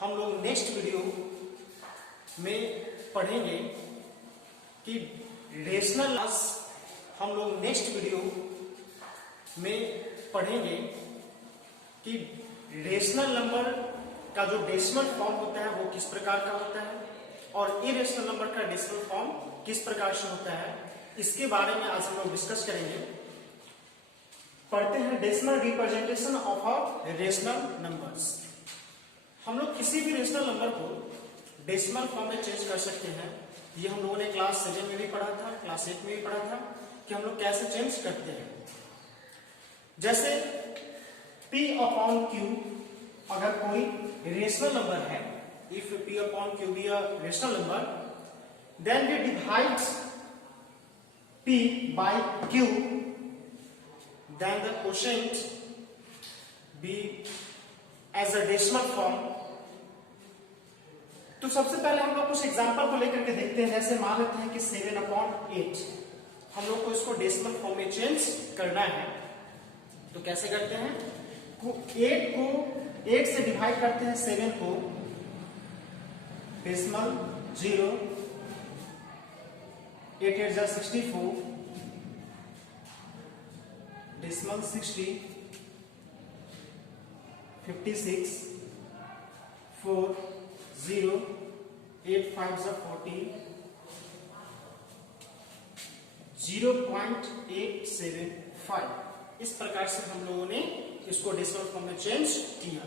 हम लोग next video में पढ़ेंगे कि रेशनल हम लोग नेक्स्ट वीडियो में पढ़ेंगे कि रेशनल नंबर का जो डेसिमल फॉर्म होता है वो किस प्रकार का होता है और इरेशनल नंबर का डेसिमल फॉर्म किस प्रकार से होता है, इसके बारे में आज हम लोग डिस्कस करेंगे। पढ़ते हैं decimal representation of a rational numbers. हम लोग किसी भी रेशनल नंबर को डेसिमल फॉर्म में चेंज कर सकते हैं। ये हम लोगों ने क्लास 7 में भी पढ़ा था, क्लास 8 में भी पढ़ा था कि हम लोग कैसे चेंज करते हैं। जैसे P अपॉन Q अगर कोई रेशनल नंबर है, if P upon Q be a rational number, then we divide P by Q, then the quotient be as a decimal form। तो सबसे पहले हम लोग कुछ एग्जांपल को लेकर के देखते हैं। जैसे मान लेते हैं कि 7/8 हम लोग को इसको डेसिमल फॉर्म में चेंज करना है। तो कैसे करते हैं? 8 से डिवाइड करते हैं 7 को, डेसिमल 0, 8 8 64, डेसिमल 60, 56, 4 0, 8 5 40, 0.875। इस प्रकार से हम लोगों ने इसको डेसिमल फॉर्म में चेंज किया।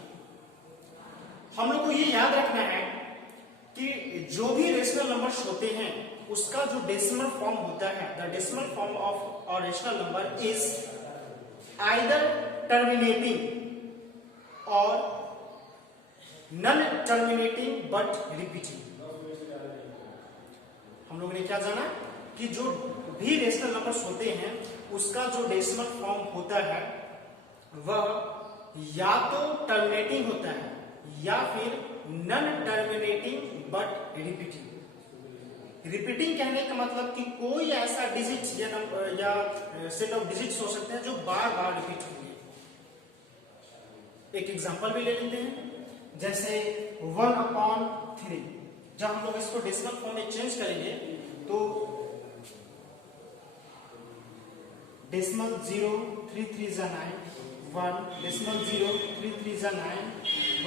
हम लोग को ये याद रखना है कि जो भी रेशनल नंबर्स होते हैं उसका जो डेसिमल फॉर्म होता है, the decimal form of a rational number is either terminating और नॉन टर्मिनेटिंग बट रिपीटिंग। हम लोगों ने क्या जाना कि जो भी रेशनल नंबर्स होते हैं उसका जो डेसिमल फॉर्म होता है वह या तो टर्मिनेटिंग होता है या फिर non terminating but repeating. Repeating कहने का मतलब कि कोई ऐसा डिजिट या सेट ऑफ डिजिट्स हो सकते हैं जो बार बार रिपीट होंगे। एक एग्जांपल भी ले लेते हैं। जैसे 1/3 जब हम लोग इसको डेसिमल फॉर्म में चेंज करेंगे तो डेसिमल 0 3 3 9 1, डेसिमल 0 3 3 9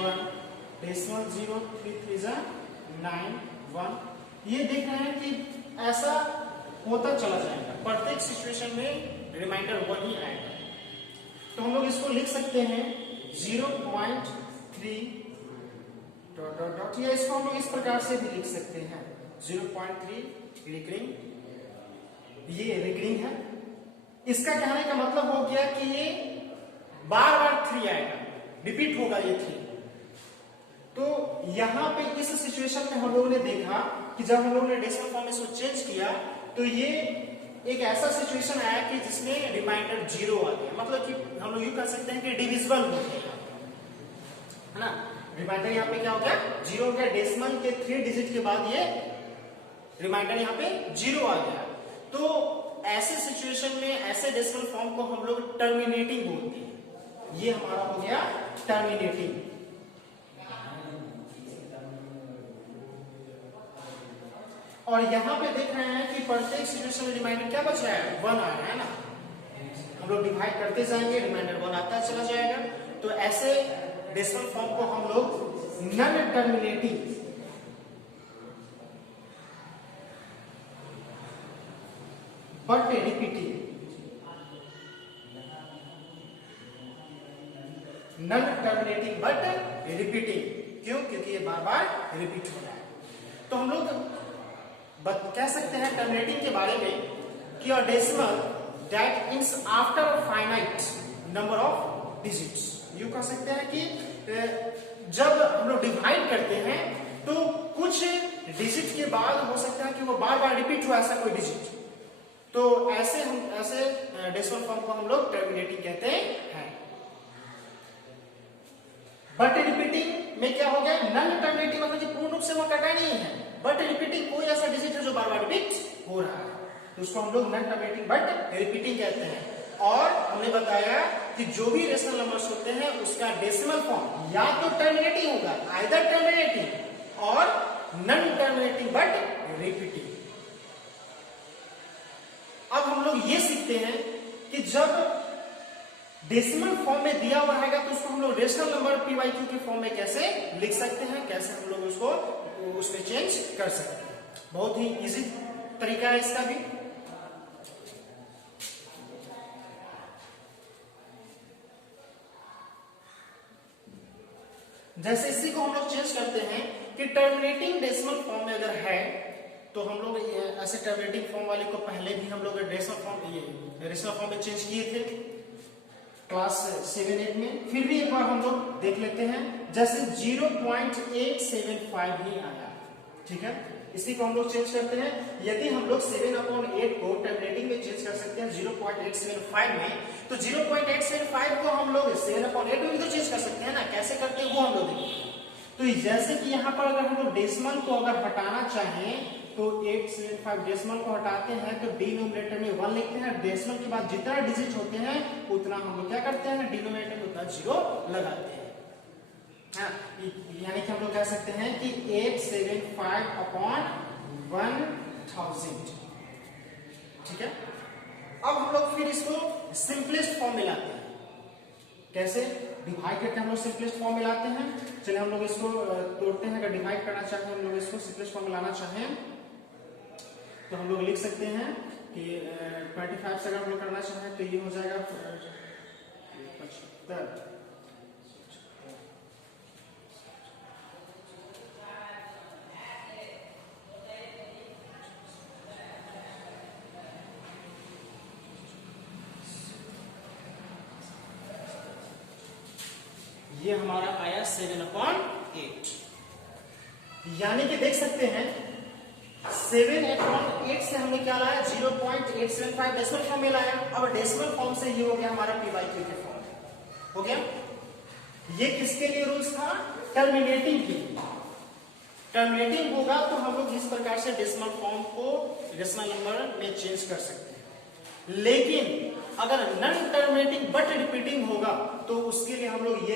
1, डेसिमल 0 3 3 9 1। ये देख रहे हैं कि ऐसा होता चला जाएगा, प्रत्येक सिचुएशन में रिमाइंडर 1 ही आएगा। तो हम लोग इसको लिख सकते हैं 0.3 डॉट डॉट डॉट, या इसको हम लोग इस प्रकार से भी लिख सकते हैं 0.3 रिकरिंग। ये रिकरिंग है। इसका कहने का मतलब हो गया कि ये बार बार 3 आएगा, रिपीट होगा ये 3। तो यहां पे इस सिचुएशन में हम लोगों ने देखा कि जब हम लोगों ने डेसिमल फॉर्म में इसको चेंज किया तो ये एक ऐसा सिचुएशन आया कि जिसमें रिमाइंडर 0 आ गया। मतलब कि हम लोग यूं कह सकते हैं कि डिविजिबल हो गया, है ना। रिमाइंडर यहाँ पे क्या हो गया? 0 हो गया। डेसिमल के 3 डिजिट के बाद ये रिमाइंडर यहाँ पे 0 आ गया। तो ऐसे सिचुएशन में ऐसे डेसिमल फॉर्म को हम लोग टर्मिनेटिंग बोलते हैं। ये हमारा हो गया टर्मिनेटिंग। और यहां पे देख रहे हैं कि प्रत्येक सिचुएशन में रिमाइंडर क्या बच रहा है? 1 आ रहा है ना। हम लोग डिवाइड करते जाएंगे, रिमाइंडर 1 आता चला जाएगा। तो ऐसे डेसिमल फॉर्म को हम लोग non terminating but repeating, non terminating but repeating. क्यों? क्योंकि ये बार बार रिपीट हो रहा है। तो हम लोग कह सकते हैं टर्मिनेटिंग के बारे में कि decimal that is after finite number of digits. You कह सकते हैं कि जब हम लोग डिवाइड करते हैं तो कुछ डिजिट के बाद हो सकता है कि वो बार बार रिपीट हो ऐसा कोई डिजिट। तो ऐसे डेसिमल फॉर्म को हम लोग टर्मिनेटिंग कहते हैं। बट रिपीटिंग में क्या हो गया? नॉन टर्मिनेटिंग मतलब कि पूर्ण रूप से वो कटा नहीं है, बट रिपीटिंग कोई ऐसा डिजिट है जो बार बार रिपीट हो रहा है, तो उसको हम लोग नॉन टर्मिनेटिंग बट रिपीटिंग कहते हैं। और हमने बताया कि जो भी रेशनल नंबर्स होते हैं उसका डेसिमल फॉर्म या तो टर्मिनेटिंग होगा, आइदर टर्मिनेटिंग और नॉन टर्मिनेटिंग बट रिपीटिंग। अब हम लोग ये सीखते हैं कि जब डेसिमल फॉर्म में दिया हुआ रहेगा तो उसको हम लोग रेशनल नंबर पीवाईक्यू के फॉर्म में कैसे लिख सकते हैं, कैसे हम लोग उसको उसमें चेंज कर सकते हैं। बहुत ही इजी तरीका है इसका भी। जैसे इसी को हम लोग चेंज करते हैं कि टर्मिनेटिंग डेसिमल फॉर्म में अगर है तो हम लोग ऐसे टर्मिनेटिंग फॉर्म वाले को पहले भी हम लोग रेशनल फॉर्म में चेंज किए थे क्लास 7-8 में। फिर भी एक बार हम लोग देख लेते हैं। जैसे 0.875 ही आया, ठीक है, इसी को हम लोग चेंज करते हैं। यदि हम लोग 7/8 को टर्मिनेटिंग में चेंज कर सकते हैं 0.875 में, तो 0.875 को हम लोग 7/8 में भी तो चेंज कर सकते हैं ना। कैसे करते हैं वो हम लोग देखेंगे। तो जैसे कि यहाँ पर अगर हम लोग डेसिमल को अगर हटाना चाहें तो 875 डेसिमल को हटाते हैं तो डिनोमिनेटर में 1 लिखते हैं। डेसिमल के बाद जितना डिजिट होते हैं उतना हम लोग क्या करते हैं, डिनोमिनेटर में उतना 0 लगाते हैं। हाँ, यानी कि हम लोग कह सकते हैं कि 875/1000, ठीक है। अब हम लोग फिर इसको सिंपलेस्ट फॉर्म में लाते हैं। कैसे डिवाइड करके हम लोग सिंपलेस्ट फॉर्म में लाते हैं। चलिए हम लोग इसको तोड़ते हैं। अगर डिवाइड करना चाहें हम लोग इसको सिंपलेस्ट फॉर्म में लाना चाहें तो हम लोग लिख सकते हैं कि 25 से अगर हम लोग करना चाहें तो ये हो जाएगा 75। ये हमारा आया 7/8। यानी कि देख सकते हैं 7/8 से हमने क्या लाया, 0.875 डेसिमल फॉर्म में लाया। अब डेसिमल फॉर्म से ये हो गया हमारा पीवाईक्यू के फॉर्म हो गया। ये किसके लिए रूल्स था, टर्मिनेटिंग के लिए। टर्मिनेटिंग होगा तो हम लोग इस प्रकार से डेसिमल फॉर्म को रेशनल नंबर में चेंज कर सकते हैं। लेकिन अगर नॉन टर्मिनेटिंग बट रिपीटिंग होगा तो उसके लिए हम लोग ये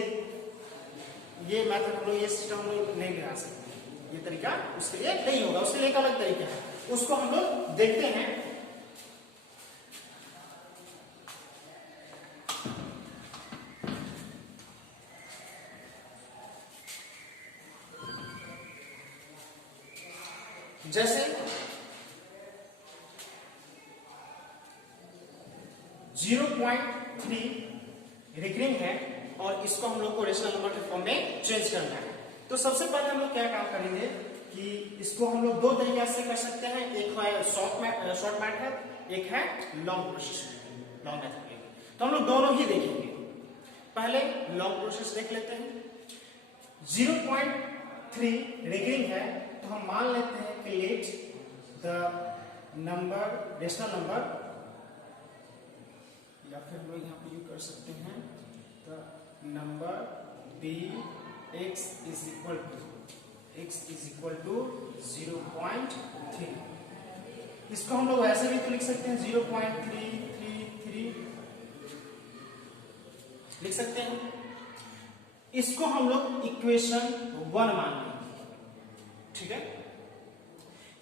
मेथड हम लोग ये सिस्टम हम लोग नहीं लगा सकते। ये तरीका उसके लिए नहीं होगा, उसके लिए एक अलग तरीका है, उसको हम लोग देखते हैं। जैसे 0.3 रिकरिंग है और इसको हम लोग को रेशनल नंबर के फॉर्म में चेंज करना है। तो सबसे पहले हम लोग क्या काम करेंगे कि इसको हम लोग 2 तरीके से कर सकते हैं। एक है शॉर्ट मेथड, एक है लॉन्ग प्रोसेस, लॉन्ग मेथड। तो हम लोग दोनों ही देखेंगे। पहले लॉन्ग प्रोसेस देख लेते हैं। 0.3 रिकरिंग है तो हम मान लेते हैं कि late the number rational number, या फिर हम लोग यहाँ पे यूज कर सकते हैं the number be x is equal to 0.3। इसको हम लोग ऐसे भी तो लिख सकते हैं 0.333 लिख सकते हैं। इसको हम लोग इक्वेशन 1 मान लेंगे, ठीक है।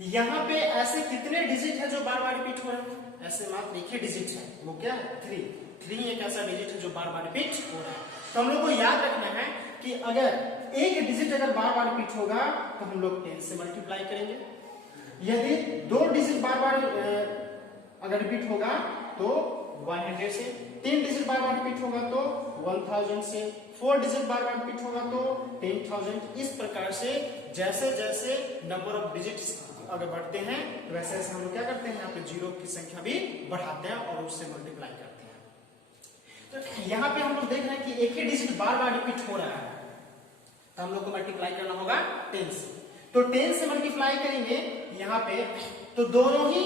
यहां पे ऐसे कितने डिजिट है जो बार बार रिपीट हो रहे हैं, ऐसे मात्र एक ही डिजिट है, वो क्या है 3 एक ऐसा डिजिट है जो बार बार रिपीट हो रहा है। तो हम लोग को याद रखना है कि अगर एक डिजिट अगर बार बार रिपीट होगा तो हम लोग 10 से मल्टीप्लाई करेंगे। यदि 2 डिजिट बार बार अगर रिपीट होगा तो 100 से, 3 डिजिट बार बार रिपीट होगा तो 1000 से, 4 डिजिट बार बार रिपीट होगा तो 10,000। इस प्रकार से जैसे जैसे नंबर ऑफ डिजिट्स अगर बढ़ते हैं तो वैसे वैसे हम लोग क्या करते हैं, यहाँ पे जीरो की संख्या भी बढ़ाते हैं और उससे मल्टीप्लाई करते हैं। तो यहाँ पे हम लोग देख रहे हैं कि एक ही डिजिट बार बार रिपीट हो रहा है तो हम लोग को मल्टीप्लाई करना होगा 10 से। तो 10 से मल्टीप्लाई करेंगे यहाँ पे तो दोनों ही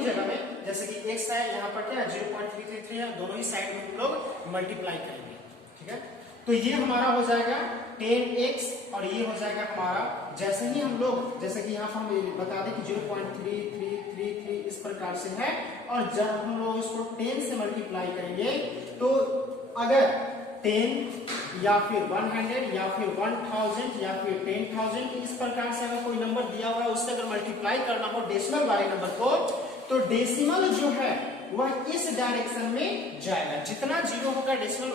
जगह में, जैसे कि एक साइड यहाँ पर क्या 0.333 है, दोनों ही साइड में हम लोग मल्टीप्लाई करेंगे, ठीक है। तो ये हमारा हो जाएगा 10x और ये हो जाएगा हमारा, जैसे ही हम लोग, जैसे कि यहाँ पर हम बता दें कि 0.3333 इस प्रकार से है, और जब हम लोग इसको 10 से मल्टीप्लाई करेंगे तो अगर 10 या फिर 100 या फिर 1000 या फिर 10,000 इस प्रकार से अगर कोई नंबर दिया हुआ है उससे अगर मल्टीप्लाई करना हो डेसिमल वाले नंबर को, तो डेसिमल जो है वह इस डायरेक्शन में जाएगा। जितना जीरो होगा डेसिमल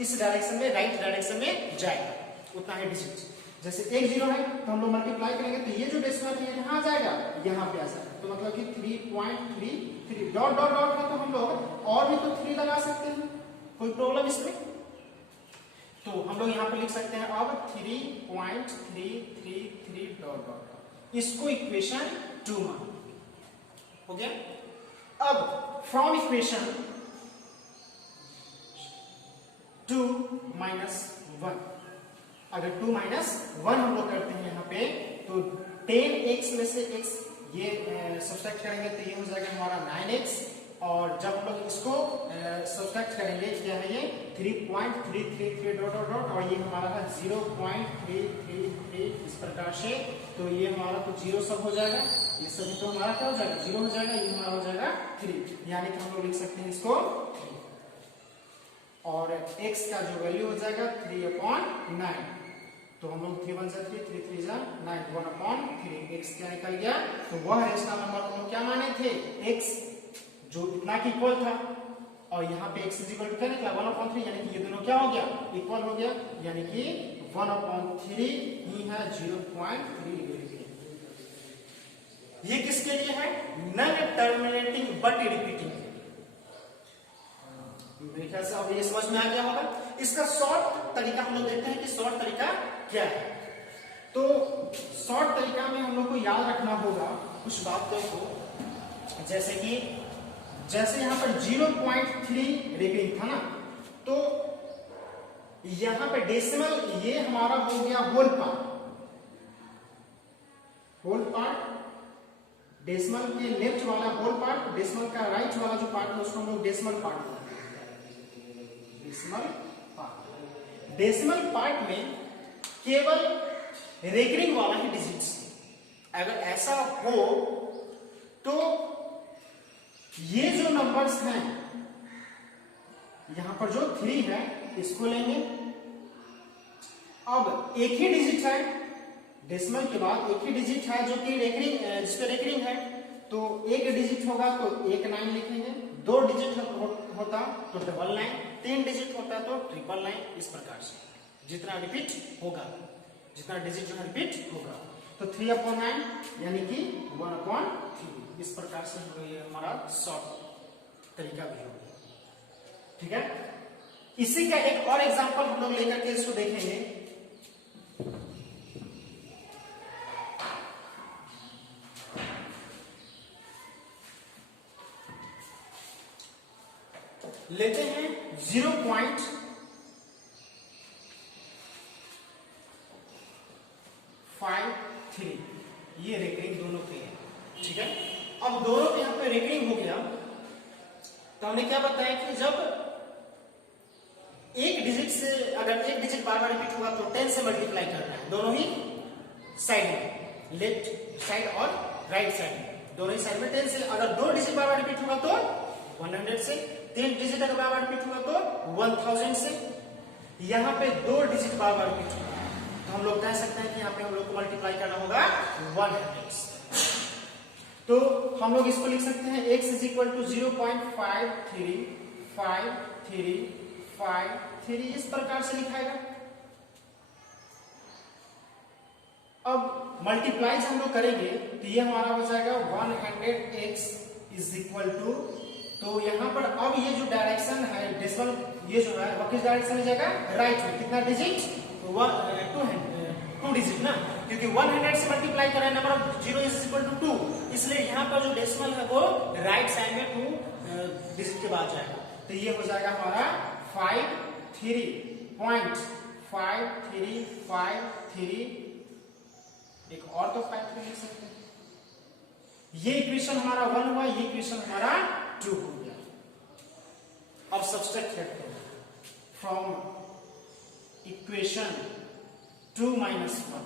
इस डायरेक्शन में, राइट डायरेक्शन में जाएगा, उतना है डिजिट। जैसे एक जीरो है तो हम लोग मल्टीप्लाई करेंगे तो ये जो डेसिमल है यहाँ आ जाएगा, यहाँ पे आ जाएगा, तो मतलब कि 3.33 डॉट डॉट डॉट है, तो हम लोग और भी तो 3 लगा सकते हैं, कोई प्रॉब्लम इसमें? तो हम लोग यहाँ पे लिख सकते हैं अब 3.333 डॉट डॉट, इसको इक्वेशन 2 मान, हो गया। अब फ्रॉम इक्वेशन 2 माइनस 1, अगर 2 माइनस 1 हम लोग करते हैं यहाँ पे, तो 10x में से x ये सब्ट्रैक्ट करेंगे तो ये हो जाएगा हमारा 9x, और जब हम लोग इसको सब्ट्रैक्ट करेंगे क्या है ये 3.333 डॉट डॉट डॉट, और ये हमारा है 0.333 इस प्रकार से, तो ये हमारा तो जीरो सब हो जाएगा, ये सभी तो हमारा क्या हो जाएगा, जीरो हो जाएगा, ये हमारा हो जाएगा 3, यानी कि हम लोग लिख सकते हैं इसको, और x का जो वैल्यू हो जाएगा 3/9, तो हम लोग 3 1 3 3 3 9 1/3, x क्या निकल गया, तो वह रेशनल नंबर को हम क्या माने थे, x जो इतना की इक्वल था, और यहाँ पे x इक्वल टू क्या निकला 1/3, यानी कि ये दोनों क्या हो गया, इक्वल हो गया, यानी कि 1/3 ही है 0.3। ये किसके लिए है, नॉन टर्मिनेटिंग बट रिपीटिंग। मेरे ख्याल से अब ये समझ में आ गया होगा। इसका शॉर्ट तरीका हम लोग देखते हैं कि शॉर्ट तरीका क्या है। तो शॉर्ट तरीका में हम लोग को याद रखना होगा कुछ बातों को, जैसे कि जैसे यहाँ पर 0.3 रेटिंग था ना, तो यहाँ पे डेसिमल ये हमारा हो गया होल पार्ट, डेसिमल के लेफ्ट वाला होल पार्ट, डेसिमल का राइट वाला जो पार्ट है उसको हम लोग डेसिमल पार्ट बोलते हैं। डेसिमल पार्ट में केवल रेकरिंग वाला ही डिजिट्स, अगर ऐसा हो तो ये जो नंबर्स हैं यहां पर जो 3 है इसको लेंगे। अब एक ही डिजिट है डेसिमल के बाद, एक ही डिजिट है जो कि रेकरिंग, जिसपे रेकरिंग है, तो एक डिजिट होगा तो 1 9 लिखेंगे, 2 डिजिट होता तो 999, 3 डिजिट होता तो 999, इस प्रकार से जितना रिपीट होगा, जितना डिजिट जो है रिपीट होगा, तो 3/9 यानी कि 1/3, इस प्रकार से हम लोग ये हमारा शॉर्ट तरीका भी होगा। ठीक है, इसी का एक और एग्जांपल हम लोग लेकर के इसको देखेंगे। लेते हैं 0.53, ये रेकरिंग दोनों के हैं। ठीक है, अब दोनों के यहाँ पे रेकरिंग हो गया, तो हमने क्या बताया कि जब एक डिजिट से, अगर एक डिजिट बार बार रिपीट होगा तो 10 से मल्टीप्लाई करना है, दोनों ही साइड में, लेफ्ट साइड और राइट साइड में, दोनों ही साइड में 10 से। अगर 2 डिजिट बार बार रिपीट होगा तो 100 से, 3 डिजिट अगर बार बार रिपीट होगा तो 1000 से। यहाँ पे 2 डिजिट बार बार रिपीट होगा तो हम लोग कह सकते हैं कि यहाँ पे हम लोग को मल्टीप्लाई करना होगा 100 से। तो हम लोग इसको लिख सकते हैं x इज इक्वल टू 0.535353, इस प्रकार से लिखाएगा। अब मल्टीप्लाइज हम लोग करेंगे तो ये हमारा हो जाएगा 100x इज इक्वल टू, तो यहाँ पर अब ये जो डायरेक्शन है डेसिमल, ये जो है वो किस डायरेक्शन में जाएगा, राइट में। कितना डिजिट, 2 डिजिट ना, क्योंकि 100 से मल्टीप्लाई कर रहे हैं, number of 0 is equal to 2, इसलिए यहाँ पर जो डेसिमल है वो राइट साइड में 2 डिजिट के बाद जाएगा, तो ये हो जाएगा हमारा 53.5353। एक और तो 53 लिख सकते हैं। ये इक्वेशन हमारा 1 हुआ, ये इक्वेशन हमारा 2 हो गया। अब सब्सट्रैक्ट करते हैं फ्रॉम इक्वेशन 2 माइनस 1,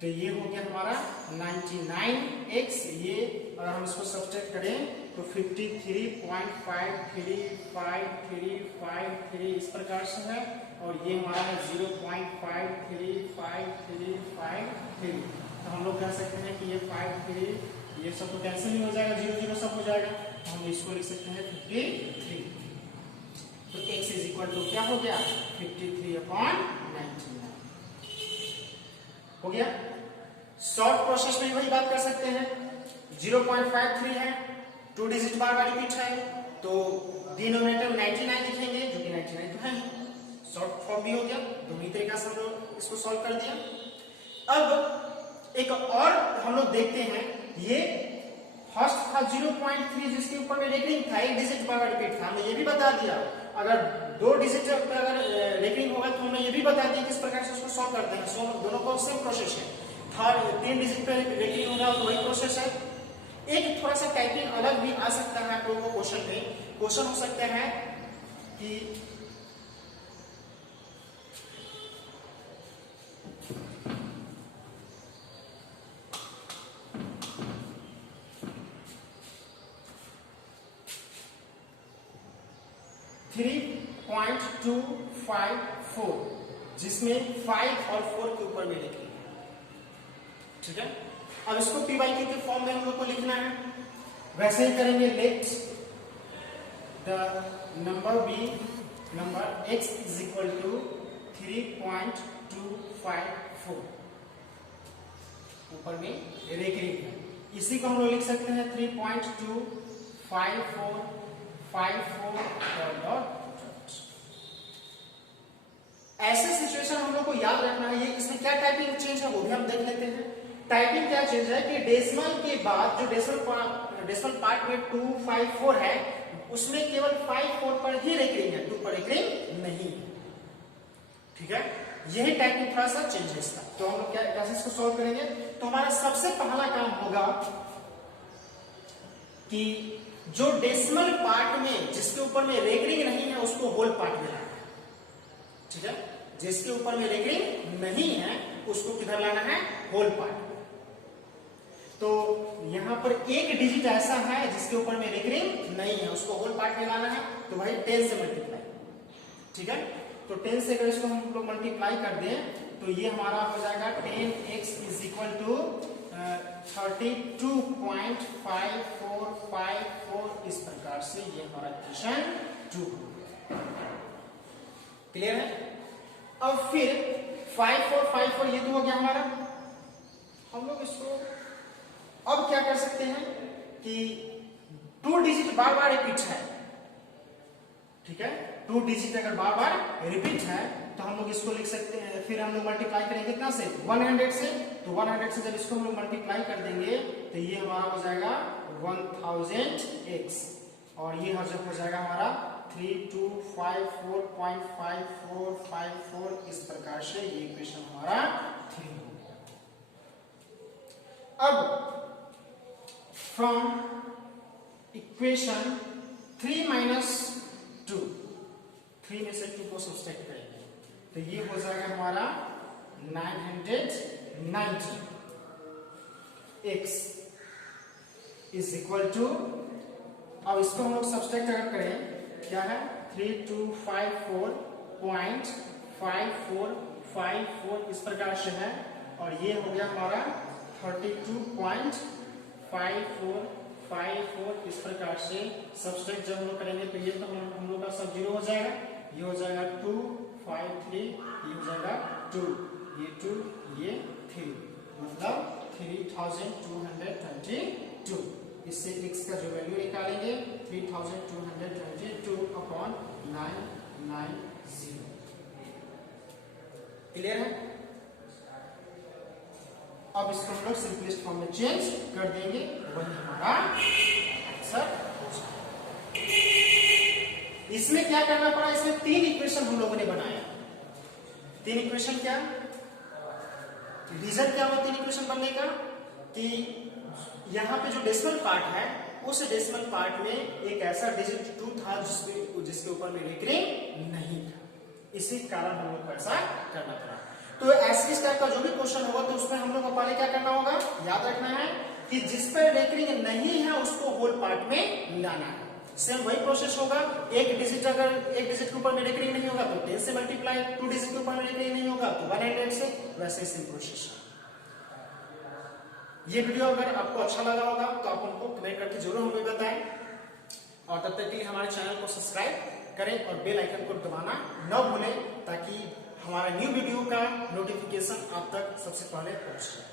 तो ये हो गया हमारा 99x। ये अगर हम इसको सब्ट्रैक्ट करें तो 53.535353 इस प्रकार से है, और ये हमारा है 0.535353। तो हम लोग कह सकते हैं कि ये 53, ये सब तो कैंसिल ही हो जाएगा, 0 0 सब हो जाएगा, तो हम इसको लिख सकते हैं 53। तो x इज इक्वल टू क्या हो गया 53/99 हो गया। शॉर्ट प्रोसेस में वही बात कर सकते हैं, 0.53 है, 2 डिजिट बार बार रिपीट है, तो डिनोमिनेटर 99 लिखेंगे, जो कि 99 तो है ही, शॉर्ट फॉर्म भी हो गया। दोनों तरीका से हम लोग इसको सॉल्व कर दिया। अब एक और हम लोग देखते हैं, ये फर्स्ट था 0.3 जिसके ऊपर में रेकरिंग था, 1 डिजिट बार रिपीट था, हमने ये भी बता दिया। अगर 2 डिजिट पे अगर रेकरिंग होगा तो हमने ये भी बता दिया किस प्रकार से उसको सॉल्व करते हैं। दोनों का सेम प्रोसेस है। थर्ड 3 डिजिट पे रेकरिंग होगा तो वही प्रोसेस है। एक थोड़ा सा टाइपिंग अलग भी आ सकता है आप लोगों को क्वेश्चन में। क्वेश्चन हो सकता है कि 3.254 जिसमें 5 और 4 के ऊपर में लिखेंगे, ठीक है। अब इसको पी बाई क्यू के फॉर्म में हम लोग को लिखना है, वैसे ही करेंगे। Let the number be number x is equal to 3.254, ऊपर में रेकरिंग है, इसी को हम लोग लिख सकते हैं 3.25454 डॉट। ऐसे सिचुएशन हम लोग को याद रखना है। ये इसमें क्या टाइपिंग चेंज है वो भी हम देख लेते हैं। टाइपिंग क्या चेंज है कि डेसिमल के बाद जो डेसिमल पार्ट में 254 है, उसमें केवल 54 पर ही रेकरिंग है, 2 पर रेकरिंग नहीं है, ठीक है। यही टाइपिंग थोड़ा सा चेंज है इसका। तो हम लोग कैसे इसको सॉल्व करेंगे, तो हमारा सबसे पहला काम होगा कि जो डेसिमल पार्ट में जिसके ऊपर में रेकरिंग नहीं है उसको होल पार्ट में लाना है, ठीक है। जिसके ऊपर में रेकरिंग नहीं है उसको किधर लाना है, होल पार्ट। तो यहां पर एक डिजिट ऐसा है जिसके ऊपर में रेकरिंग नहीं है, उसको होल पार्ट में लाना है, तो भाई 10 से मल्टीप्लाई, ठीक है। तो 10 से अगर इसको हम लोग मल्टीप्लाई कर दें तो ये हमारा हो जाएगा 10x इज इक्वल टू 32.5454 इस प्रकार से। ये हमारा क्वेश्चन 2 क्लियर है। अब फिर 5454 ये तो हो गया हमारा। हम लोग इसको अब क्या कर सकते हैं कि 2 डिजिट बार बार रिपीट है, ठीक है। 2 डिजिट अगर बार बार रिपीट है तो हम लोग इसको लिख सकते हैं, फिर हम लोग मल्टीप्लाई करेंगे कितना से, 100 से। तो 100 से जब इसको हम लोग मल्टीप्लाई कर देंगे तो ये हमारा हो जाएगा 1000x, और ये जब हो जाएगा हमारा 3254.5454 इस प्रकार से। ये इक्वेशन हमारा 3 हो गया। अब फ्रॉम इक्वेशन 3 माइनस 2, 3 में से 2 को सब्ट्रैक्ट करेंगे तो ये हो जाएगा हमारा 990x इज इक्वल टू, अब इसको हम लोग सब्ट्रैक्ट अगर करें क्या है 3254.5454 इस प्रकार से है, और ये हो गया हमारा 32.5454 इस प्रकार से। सब्ट्रैक्ट जब हम लोग करेंगे तो ये तो हम लोग का सब 0 हो जाएगा, ये हो जाएगा 253, ये हो जाएगा 2, ये 2, ये 3, मतलब 3222। इससे x का जो वैल्यू निकालेंगे 3222/990। क्लियर है। अब इसको हम लोग सिंपलेस्ट फॉर्म में चेंज कर देंगे, वही हमारा आंसर हो जाएगा। इसमें क्या करना पड़ा, इसमें 3 इक्वेशन हम लोगों ने बनाया। 3 इक्वेशन क्या, रीजन क्या हुआ 3 इक्वेशन बनने का कि यहाँ पे जो डेसिमल पार्ट है उस डेसिमल पार्ट में एक ऐसा डिजिट 2 था जिसके ऊपर में रेकरिंग नहीं था, इसी कारण हम लोग को ऐसा करना पड़ा। तो ऐसे इस टाइप का जो भी क्वेश्चन होगा तो उसमें हम लोग को पहले क्या करना होगा, याद रखना है कि जिस पर रेकरिंग नहीं है उसको होल पार्ट में लाना है। सेम वही प्रोसेस होगा, एक डिजिट अगर एक डिजिट के ऊपर में रेकरिंग नहीं होगा तो 10 से मल्टीप्लाई, 2 डिजिट के ऊपर में रेकरिंग नहीं होगा तो 100 से, वैसे सेम प्रोसेस है। ये वीडियो अगर आपको अच्छा लगा होगा तो आप हमको कमेंट करके जरूर हमें बताएं, और तब तक के लिए हमारे चैनल को सब्सक्राइब करें और बेल आइकन को दबाना न भूलें, ताकि हमारा न्यू वीडियो का नोटिफिकेशन आप तक सबसे पहले पहुंच जाए।